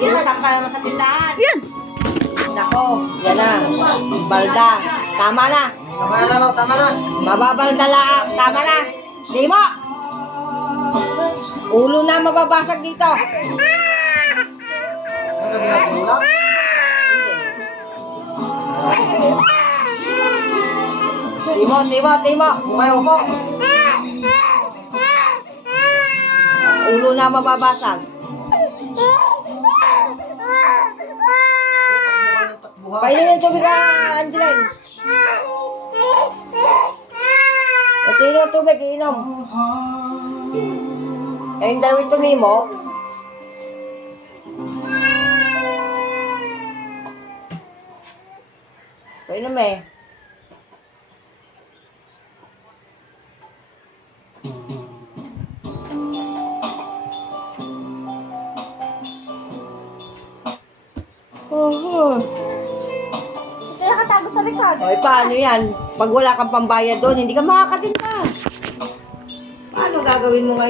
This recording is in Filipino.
Inutang ka naman sa tindahan. Yan. Nako, yan na. Balda. Tama na. Tama na lang, tama na. Mababalda lang. Tama na. Di mo. Ulo na mababasag dito. Ano ginagawa lang? Timo. Umayaw po. Ulo na mababasag. Painumin ng tubig ka, Angeline. Ito yung tubig, iinom. Eh, yung dalawang tumimo. Painom eh. Kaya nakatago sa likod. Oy, paano yan? Pag wala kang pambayad doon, hindi ka makakatinda. Paano gagawin mo ngayon?